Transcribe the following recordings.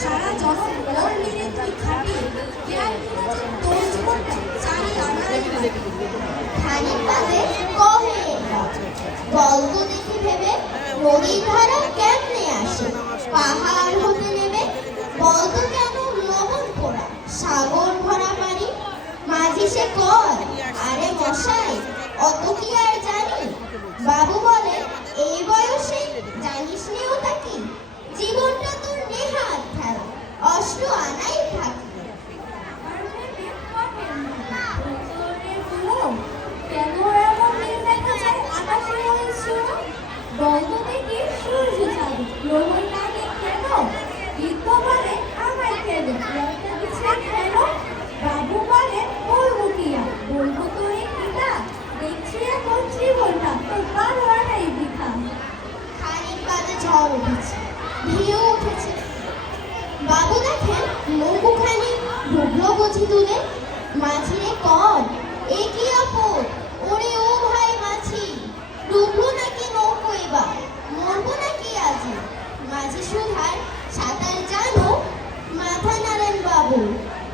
সারা জনম ওর মেরে তুই খাটি খানিক বাদে কহে দেখে ভেবে। নদীর ধারা কেমনে আসে? পাহাড় হতে নেবে বলতো কেন লবণ সাগর ভরা পানি? মাঝি সে কর আরে মশাই, অত কি আর জানি? বাবু দেখেন নৌকোখানি ডুবলো বুঝি তুলে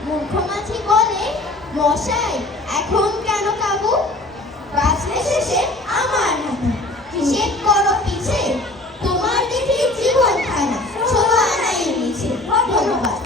মূর্খ মাঝি বলে, মশাই, এখন কেন কাবু? বাঁচলে শেষে আমার হাতে। হিসেব করো পিছে? তোমার দেখি জীবন খানা। ষোলো আনাই নিচে। ধন্যবাদ।